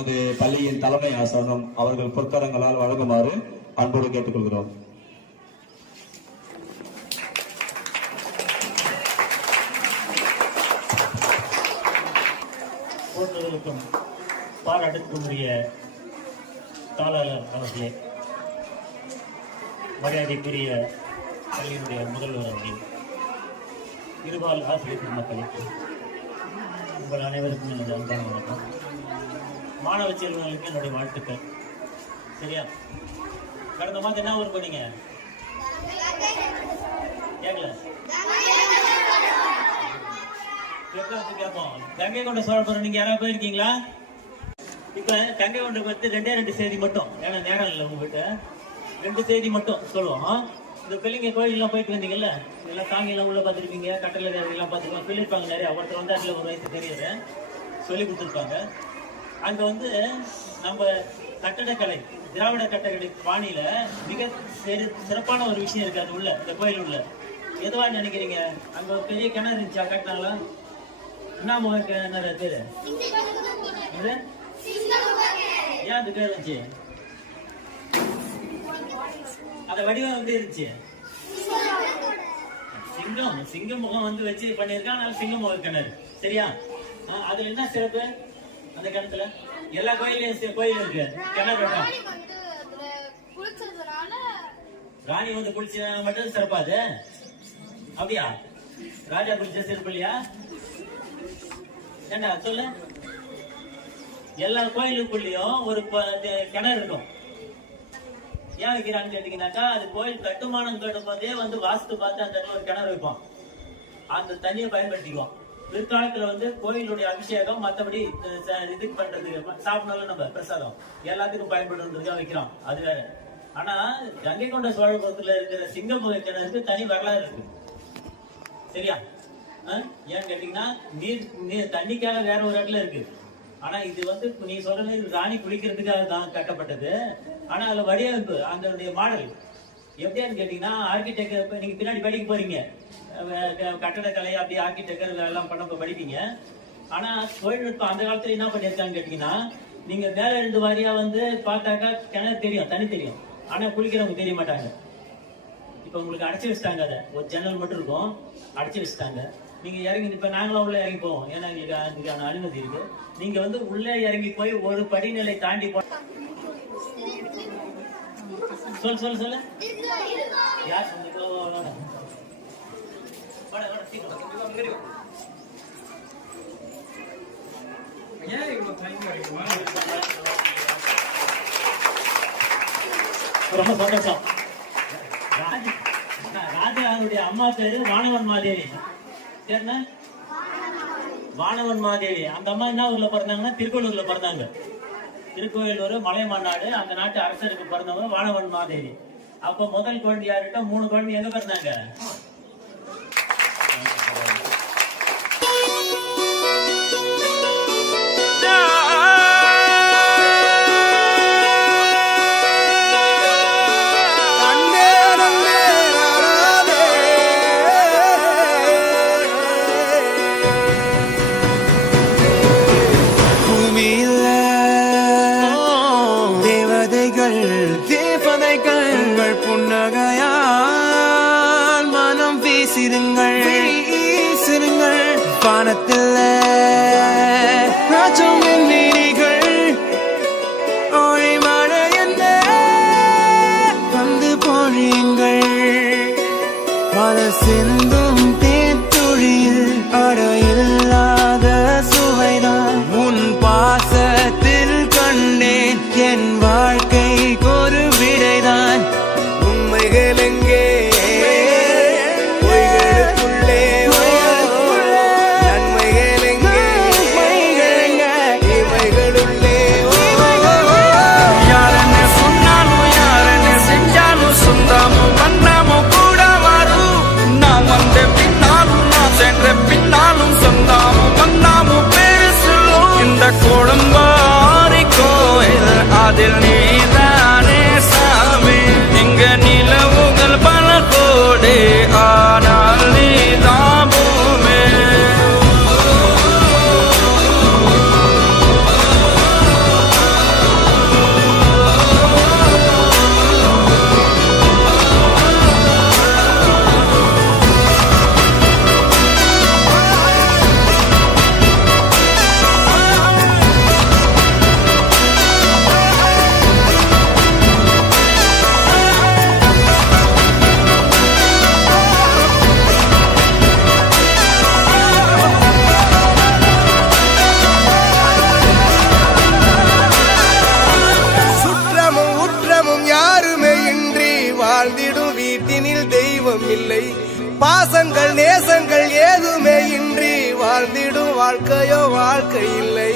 நமது பள்ளியின் தலைமை ஆசானம் அவர்கள் பொற்கரங்களால் வழங்குமாறு அன்போடு கேட்டுக்கொள்கிறோம். போன்றவர்களுக்கும் பாராட்டுக்குரிய தாளாளர் அவர்களே, மரியாதைக்குரிய பள்ளியினுடைய முதல்வர் அவர்களே, இருபால் ஆசிரியர் பெருமக்களே, உங்கள் அனைவருக்கும் எனது அன்பான வணக்கம். மாணவ செல்வங்களுக்கு என்னுடைய வாழ்த்துக்கள். சரியா? கடந்த மாதம் என்ன ஊர் போனீங்க? கேட்கல? கேட்போம். கங்கை கொண்ட சோழபுரம் நீங்க யாராவது போயிருக்கீங்களா? இப்ப கங்கை கொண்ட பத்தி ரெண்டு செய்தி மட்டும், ஏன்னா நேரம் இல்லை உங்ககிட்ட, 2 செய்தி மட்டும் சொல்லுவோம். இந்த பிள்ளைங்க கோயில் எல்லாம் போயிட்டு வந்தீங்கல்ல, எல்லாம் சாமி எல்லாம் உள்ள பார்த்துருப்பீங்க, கட்டளை எல்லாம் பார்த்துருப்பாங்க, சொல்லியிருப்பாங்க நிறைய. ஒருத்தர் வந்து அதுல ஒரு வயசு தெரியுது சொல்லி கொடுத்துருப்பாங்க. அங்க வந்து நம்ம கட்டடக்கலை, திராவிட கட்டடக்கலை பாணியில மிக சிறப்பான ஒரு விஷயம் இருக்கு. அது உள்ள இந்த கோயில் உள்ள எதுவா நினைக்கிறீங்க? அங்க ஒரு பெரிய கிணறு இருந்துச்சா? கட்டினாங்களா? என்ன முகம் கிணறு பேரு? ஏன் அந்த பேர் இருந்துச்சு? அந்த வடிவம் எப்படி இருந்துச்சு? சிங்க முகம் வந்து வச்சு பண்ணிருக்காங்க. சிங்க முக கிணறு. சரியா? அதுல என்ன சிறப்பு? அந்த கிணத்துல எல்லா கோயிலும் கோயில் இருக்கு, கிணறு ராணி வந்து குளிச்ச மட்டும் சிறப்பாது. அப்படியா? ராஜா குளிச்ச சிறப்பு இல்லையா? என்ன சொல்லு? எல்லா கோயிலுக்குள்ளயும் ஒரு கிணறு இருக்கும். ஏன் வைக்கிறான்னு கேட்டீங்கன்னாக்கா, அது கோயில் கட்டுமானம் கட்டும் போதே வந்து வாஸ்து பார்த்து அந்த ஒரு கிணறு வைப்பான். அந்த தண்ணியை பயன்படுத்திக்குவோம். பிற்காலத்துல வந்து கோயிலுடைய அபிஷேகம், மற்றபடி இதுக்கு பண்றதுக்கு சாப்பிடணும், நம்ம பிரசாதம் எல்லாத்துக்கும் பயன்படுறதுக்காக வைக்கிறோம். அது வேற. ஆனா கங்கை கொண்ட சோழபுரத்துல இருக்கிற சிங்கமுக கிணறுக்கு தனி வரலாறு இருக்கு. சரியா? ஏன்னு கேட்டீங்கன்னா, நீர் தண்ணிக்காக வேற ஒரு இடத்துல இருக்கு. ஆனா இது வந்து நீ சொல்றது ராணி குளிக்கிறதுக்காக தான் கட்டப்பட்டது. ஆனா அதுல வடிவமைப்பு, அந்த மாடல் எப்படியான்னு கேட்டீங்கன்னா, ஆர்கிடெக்டர் நீங்க பின்னாடி படிக்க போறீங்க, கட்டடக்கலை அப்படி ஆர்கிடெக்டர் எல்லாம் பண்ண படிப்பீங்க. ஆனா தொழில்நுட்பம் அந்த காலத்துல என்ன பண்ணிருக்கான்னு கேட்டீங்கன்னா, நீங்க மேல 2 வாரியா வந்து பார்த்தாக்கா கிணறு தெரியும், தண்ணி தெரியும். ஆனா குளிக்கிறவங்க தெரிய மாட்டாங்க. இப்ப உங்களுக்கு அடைச்சு வச்சுட்டாங்க. அதை ஒரு ஜன்னல் மட்டும் இருக்கும், அடைச்சு வச்சுட்டாங்க. நீங்க இறங்கி, இப்ப நாங்களும் உள்ள இறங்கி போவோம், ஏன்னா எங்களுக்கு அதுக்கான அனுமதி இருக்கு. நீங்க வந்து உள்ளே இறங்கி போய் ஒரு படிநிலை தாண்டி சொல்ல யார் ரொம்ப சந்தோஷம். ராஜாவுடைய அம்மா பேரு வானவன் மாதேவி. சரிண்ணா? வானவன் மாதேவி. அந்த அம்மா என்ன ஊர்ல பிறந்தாங்கன்னா, திருக்கோயிலூர்ல பிறந்தாங்க. திருக்கோயிலூர் மலைமன்னாடு, அந்த நாட்டு அரசருக்கு பிறந்தவங்க வானவன் மாதேவி. அப்ப முதல் குழந்தை யாருக்கிட்ட 3 குழந்தை எங்க பிறந்தாங்க? வானத்தில் ராஜம் வீடுகள் ஒளி மழை என்ன வந்து பொழியுங்கள். பல சிந்தும் தேத்தொழில் அடையில்லாத சுவைதான் உன் பாசத்தில் கண்டேன். என் வாழ்க்கைக்கு ஒரு விடைதான். உண்மைகள் எங்கே? கோடம்பாரி கோயில் அதில் நீதானே சாமி. இங்க நிலவுகள் பல கோடி, ஆனால் நீதான் பூமி. தெய்வம் இல்லை. பாசங்கள் நேசங்கள் ஏதுமே இன்றி வாழ்ந்திடும் வாழ்க்கையோ வாழ்க்கை இல்லை.